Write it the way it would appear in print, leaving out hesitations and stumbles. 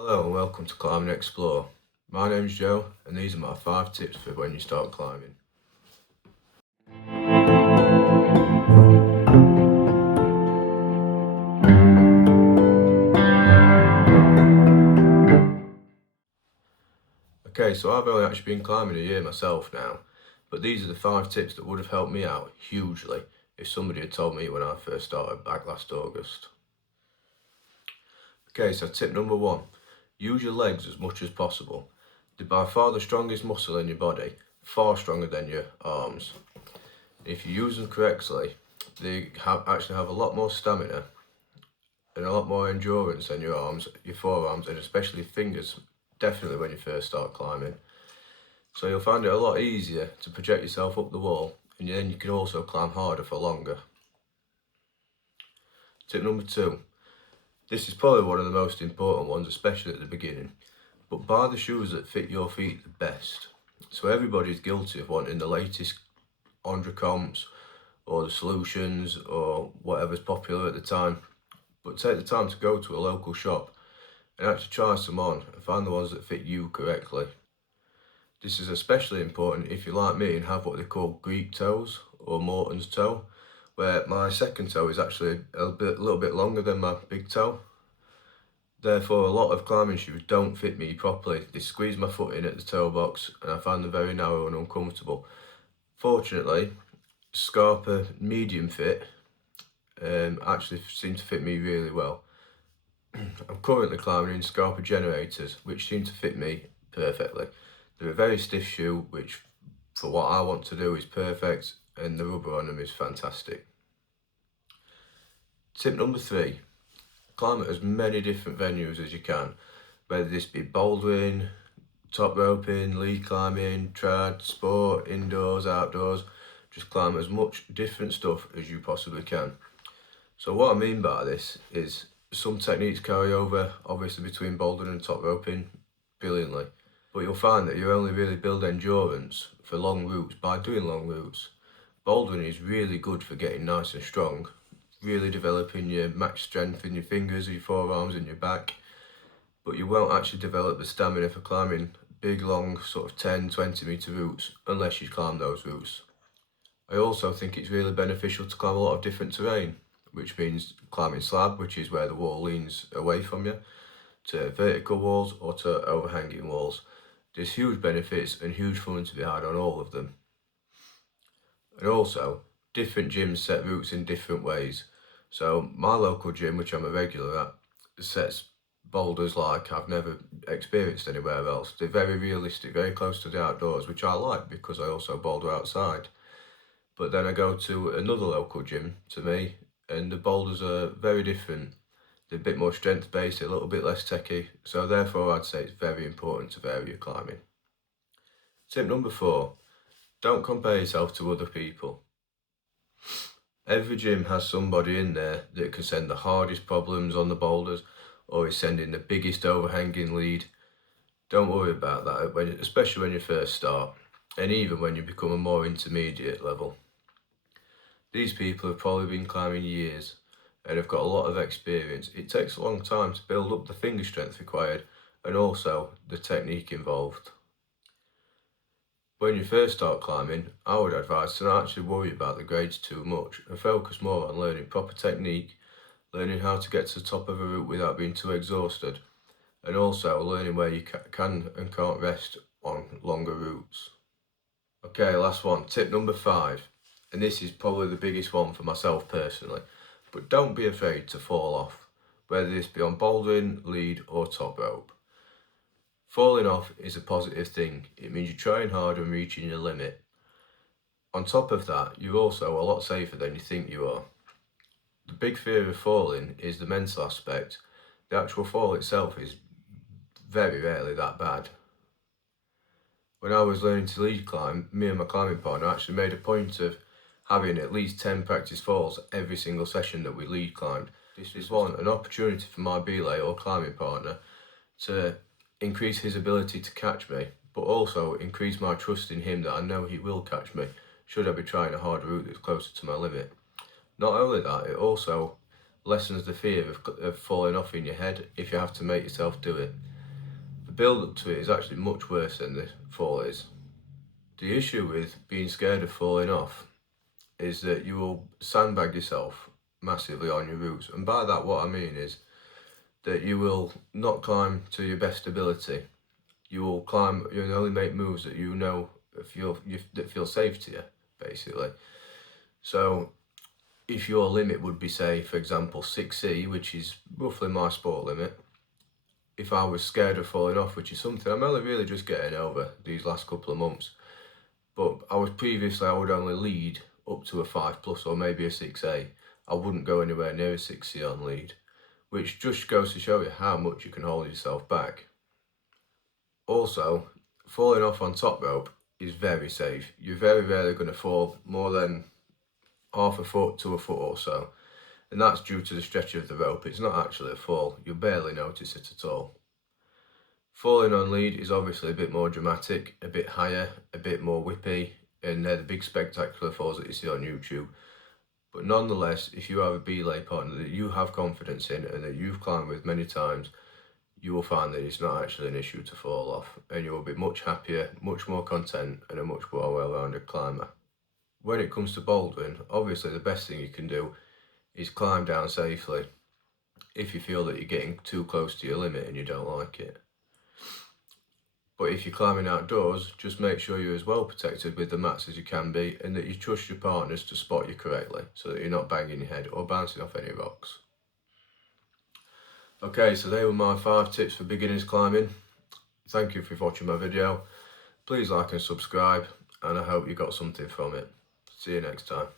Hello and welcome to Climb and Explore. My name's Joe and these are my 5 tips for when you start climbing. Okay, so I've only actually been climbing a year myself now, but these are the 5 tips that would have helped me out hugely if somebody had told me when I first started back last August. Okay, so tip number 1, use your legs as much as possible. They're by far the strongest muscle in your body, far stronger than your arms. If you use them correctly, they actually have a lot more stamina and a lot more endurance than your arms, your forearms, and especially fingers, definitely when you first start climbing. So you'll find it a lot easier to project yourself up the wall, and then you can also climb harder for longer. Tip number 2. This is probably one of the most important ones, especially at the beginning, but buy the shoes that fit your feet the best. So everybody's guilty of wanting the latest Comps or the Solutions or whatever's popular at the time. But take the time to go to a local shop and actually try some on and find the ones that fit you correctly. This is especially important if you're like me and have what they call Greek toes or Morton's toe, where my second toe is actually a little bit longer than my big toe. Therefore, a lot of climbing shoes don't fit me properly. They squeeze my foot in at the toe box and I find them very narrow and uncomfortable. Fortunately, Scarpa medium fit actually seem to fit me really well. I'm currently climbing in Scarpa generators, which seem to fit me perfectly. They're a very stiff shoe, which for what I want to do is perfect, and the rubber on them is fantastic. Tip number 3, climb at as many different venues as you can, whether this be bouldering, top roping, lead climbing, trad, sport, indoors, outdoors. Just climb as much different stuff as you possibly can. So what I mean by this is some techniques carry over, obviously, between bouldering and top roping brilliantly. But you'll find that you only really build endurance for long routes by doing long routes. Bouldering is really good for getting nice and strong, really developing your max strength in your fingers, your forearms and your back. But you won't actually develop the stamina for climbing big, long, sort of 10-20 metre routes unless you climb those routes. I also think it's really beneficial to climb a lot of different terrain, which means climbing slab, which is where the wall leans away from you, to vertical walls or to overhanging walls. There's huge benefits and huge fun to be had on all of them. And also, different gyms set routes in different ways. So my local gym, which I'm a regular at, sets boulders like I've never experienced anywhere else. They're very realistic, very close to the outdoors, which I like because I also boulder outside. But then I go to another local gym to me, and the boulders are very different. They're a bit more strength based, a little bit less techy, so therefore I'd say it's very important to vary your climbing. Tip number 4, don't compare yourself to other people. Every gym has somebody in there that can send the hardest problems on the boulders or is sending the biggest overhanging lead. Don't worry about that, especially when you first start, and even when you become a more intermediate level. These people have probably been climbing years and have got a lot of experience. It takes a long time to build up the finger strength required and also the technique involved. When you first start climbing, I would advise to not actually worry about the grades too much and focus more on learning proper technique, learning how to get to the top of a route without being too exhausted, and also learning where you can and can't rest on longer routes. Okay, last one, tip number 5. And this is probably the biggest one for myself personally, but don't be afraid to fall off, whether this be on bouldering, lead or top rope. Falling off is a positive thing. It means you're trying hard and reaching your limit. On top of that, you're also a lot safer than you think you are. The big fear of falling is the mental aspect. The actual fall itself is very rarely that bad. When I was learning to lead climb, me and my climbing partner actually made a point of having at least 10 practice falls every single session that we lead climbed. This is an opportunity for my belay or climbing partner to increase his ability to catch me, but also increase my trust in him that I know he will catch me should I be trying a harder route that's closer to my limit. Not only that, it also lessens the fear of falling off in your head if you have to make yourself do it. The build up to it is actually much worse than the fall is. The issue with being scared of falling off is that you will sandbag yourself massively on your routes, and by that what I mean is that you will not climb to your best ability. You will only make moves that you know that feel safe to you, basically. So if your limit would be, say, for example, 6C, which is roughly my sport limit, if I was scared of falling off, which is something I'm only really just getting over these last couple of months, but I would only lead up to a 5+ or maybe a 6A. I wouldn't go anywhere near a 6C on lead, which just goes to show you how much you can hold yourself back. Also, falling off on top rope is very safe. You're very rarely going to fall more than half a foot to a foot or so, and that's due to the stretch of the rope. It's not actually a fall, you'll barely notice it at all. Falling on lead is obviously a bit more dramatic, a bit higher, a bit more whippy, and they're the big spectacular falls that you see on YouTube. But nonetheless, if you have a belay partner that you have confidence in and that you've climbed with many times, you will find that it's not actually an issue to fall off, and you will be much happier, much more content, and a much more well-rounded climber. When it comes to bouldering, obviously the best thing you can do is climb down safely if you feel that you're getting too close to your limit and you don't like it. But if you're climbing outdoors, just make sure you're as well protected with the mats as you can be, and that you trust your partners to spot you correctly so that you're not banging your head or bouncing off any rocks. Okay, so they were my 5 tips for beginners climbing. Thank you for watching my video. Please like and subscribe, and I hope you got something from it. See you next time.